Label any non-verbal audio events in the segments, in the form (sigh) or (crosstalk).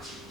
out.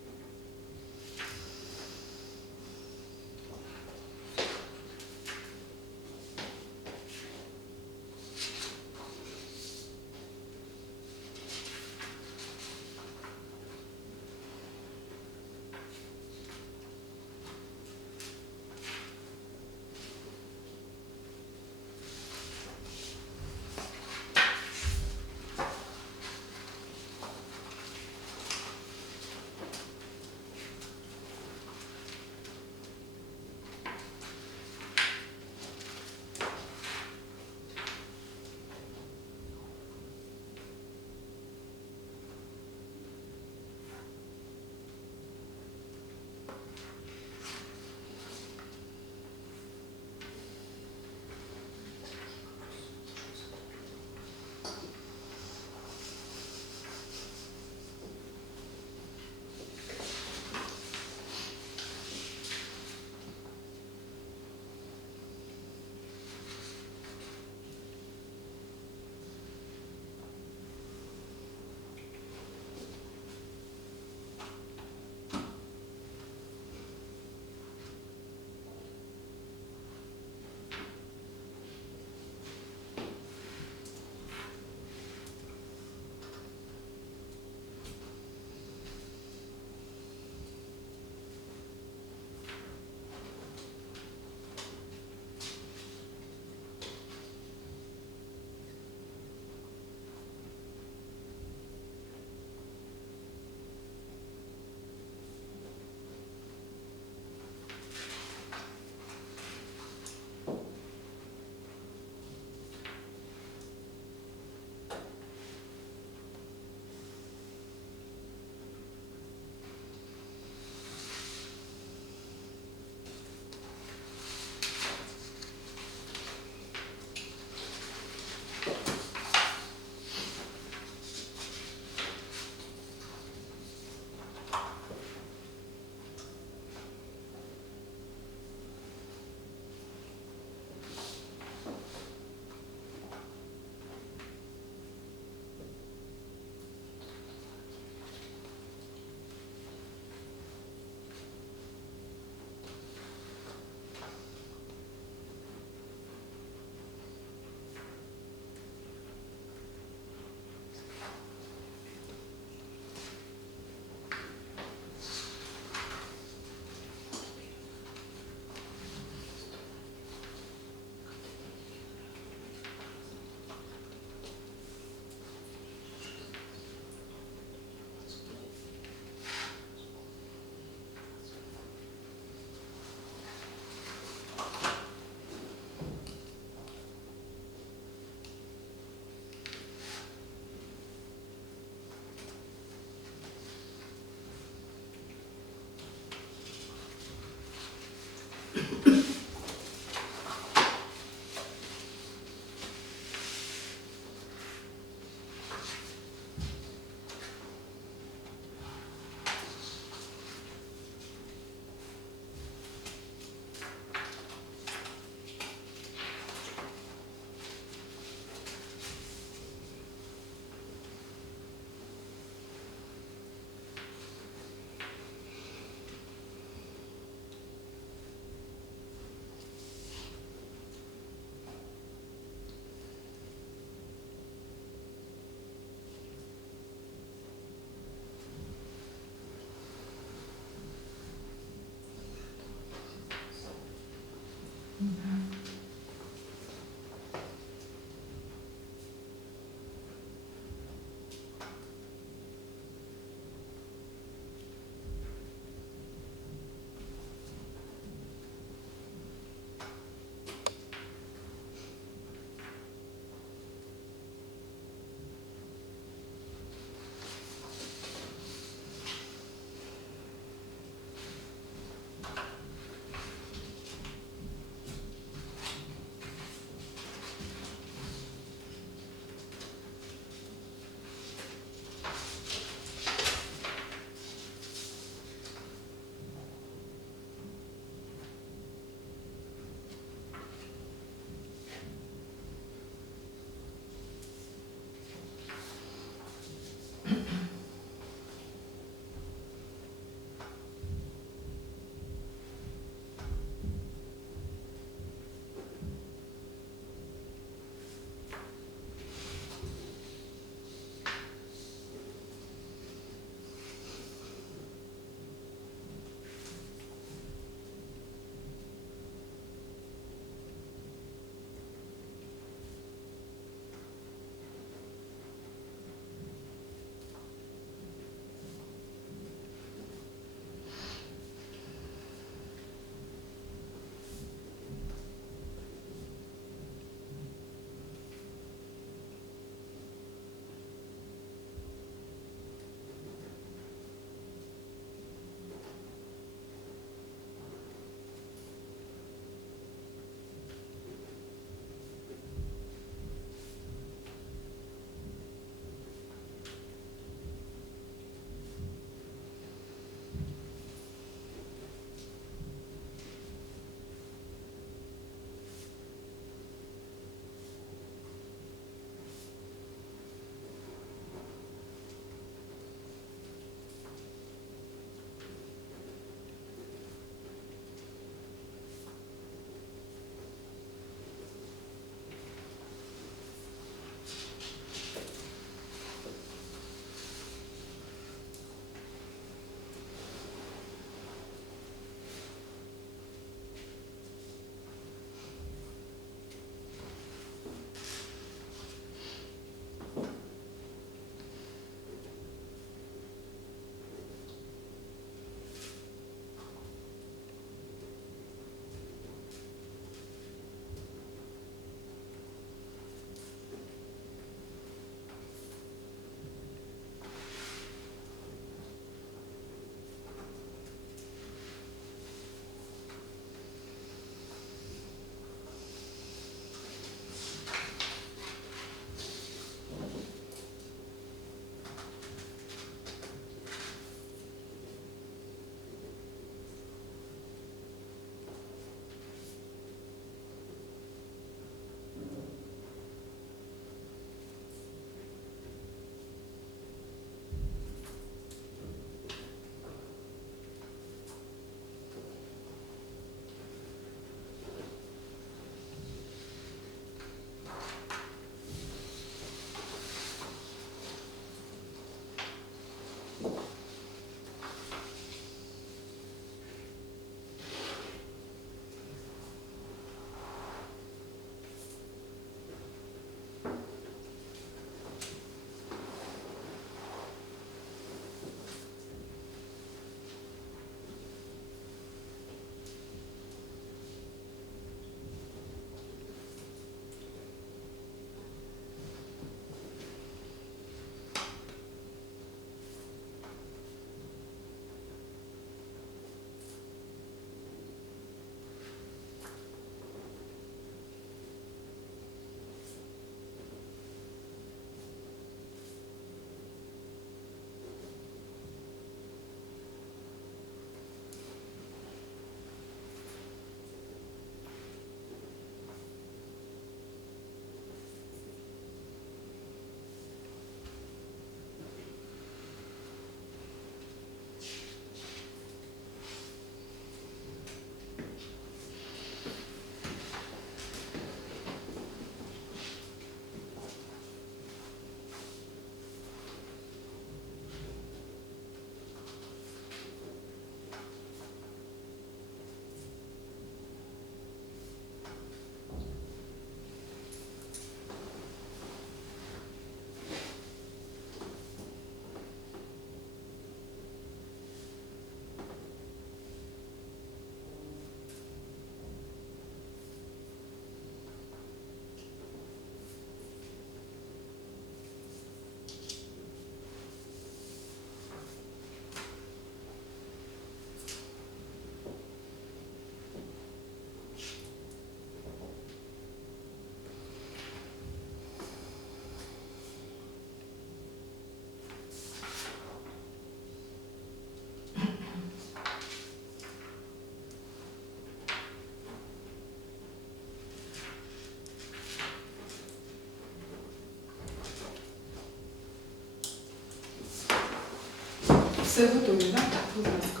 Все готові, так? Будь ласка.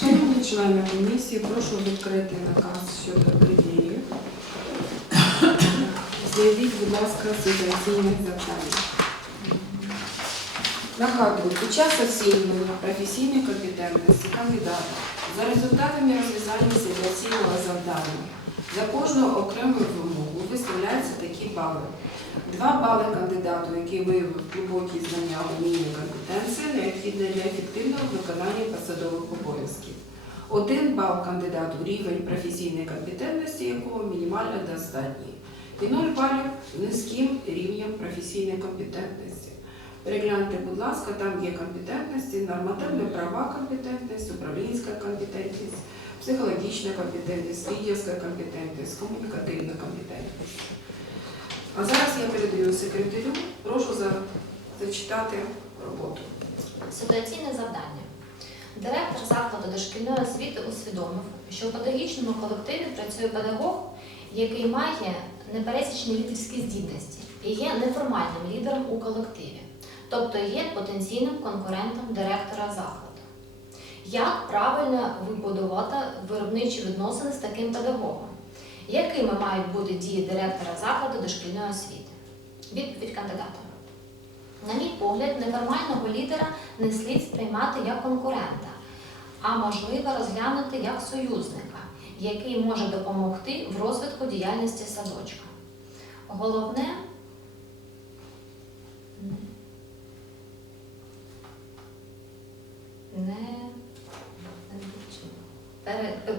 Шановні члени комісії, прошу відкрити наказ щодо критеріїв. Заявіть, будь ласка, ситуаційних завдань. Нагадую, під час оцінювання професійної компетентності кандидата за результатами розв'язання ситуаційного завдання за кожну окрему вимогу виставляються такі бали. Два бали кандидату, який виявив глибокі знання, уміння, компетенції, необхідні для ефективного виконання посадових обов'язків. Один бал кандидату рівень професійної компетентності, якого мінімально достатній. І 0 балів низьким рівнем професійної компетентності. Перегляньте, будь ласка, там є компетентності, нормативна права компетентність, управлінська компетентність, психологічна компетентність, лідерська компетентність, комунікативна компетентність. А зараз я передаю секретарю, прошу за- зачитати роботу. Ситуаційне завдання. Директор закладу дошкільної освіти усвідомив, що в педагогічному колективі працює педагог, який має непересічні лідерські здібності і є неформальним лідером у колективі, тобто є потенційним конкурентом директора закладу. Як правильно вибудувати виробничі відносини з таким педагогом? Якими мають бути дії директора закладу дошкільної освіти? Відповідь кандидата. На мій погляд, неформального лідера не слід сприймати як конкурента, а можливо розглянути як союзника, який може допомогти в розвитку діяльності садочка. Головне не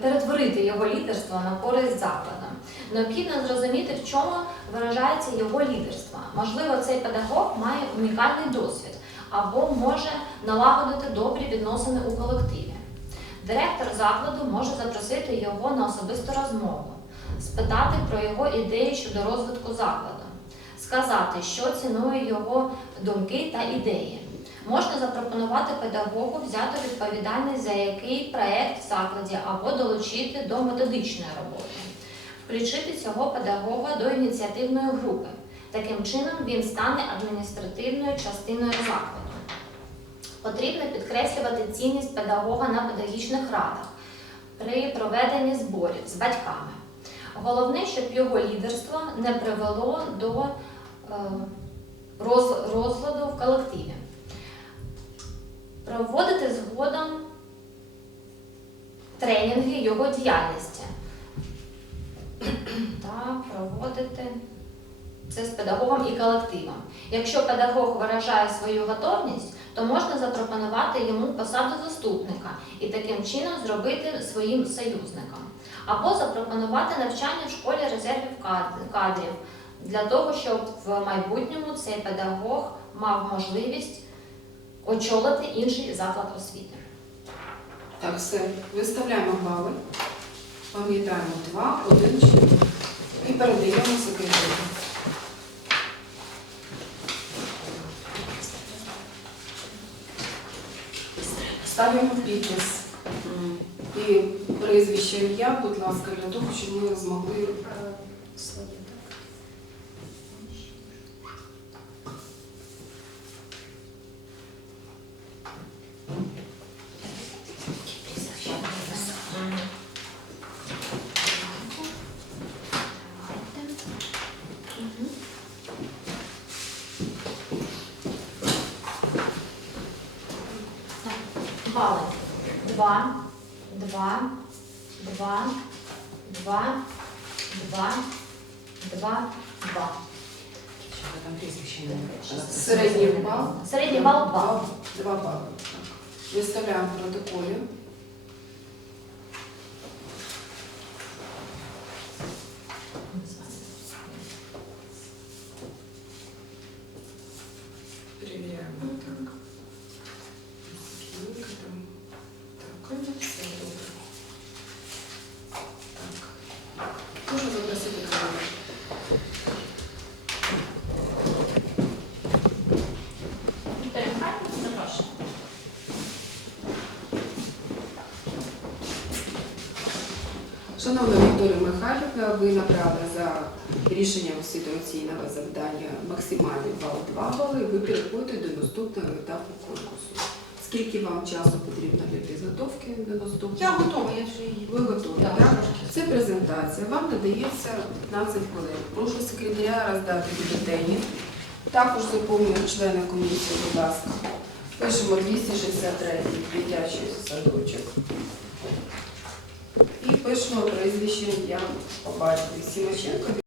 перетворити його лідерство на користь закладам. Необхідно зрозуміти, в чому виражається його лідерство. Можливо, цей педагог має унікальний досвід або може налагодити добрі відносини у колективі. Директор закладу може запросити його на особисту розмову, спитати про його ідеї щодо розвитку закладу, сказати, що цінує його думки та ідеї. Можна запропонувати педагогу взяти відповідальність за який проект в закладі або долучити до методичної роботи, включити цього педагога до ініціативної групи. Таким чином він стане адміністративною частиною закладу. Потрібно підкреслювати цінність педагога на педагогічних радах при проведенні зборів з батьками. Головне, щоб його лідерство не привело до е, роз- його діяльності (clears throat) та проводити це з педагогом і колективом. Якщо педагог виражає свою готовність, то можна запропонувати йому посаду заступника і таким чином зробити своїм союзником. Або запропонувати навчання в школі резервів кадрів для того, щоб в майбутньому цей педагог мав можливість очолити інший заклад освіти. Так, все, виставляємо бали. Пам'ятаємо 2, 1, 4. І передаємо секретарю. Ставимо підпис. І прізвище ім'я, будь ласка, для того, щоб ми змогли два, два, два, два, два, два, 2. Е, середній бал. Середній бал 2. 2 бали. Виставляємо в протоколі. Михайлівна, ви набрали за рішенням ситуаційного завдання максимальний бал 2 бали. Ви переходите до наступного етапу конкурсу. Скільки вам часу потрібно для підготовки до наступного? Я готова, я вже її. Ви готові, Так. так? Це презентація. Вам надається 15 хвилин. Прошу секретаря роздати бюлетені. Також заповнюють члени комісії, будь ласка. Пишемо 263 дитячий садочок. Пишемо прізвище ім'я по Сімаченко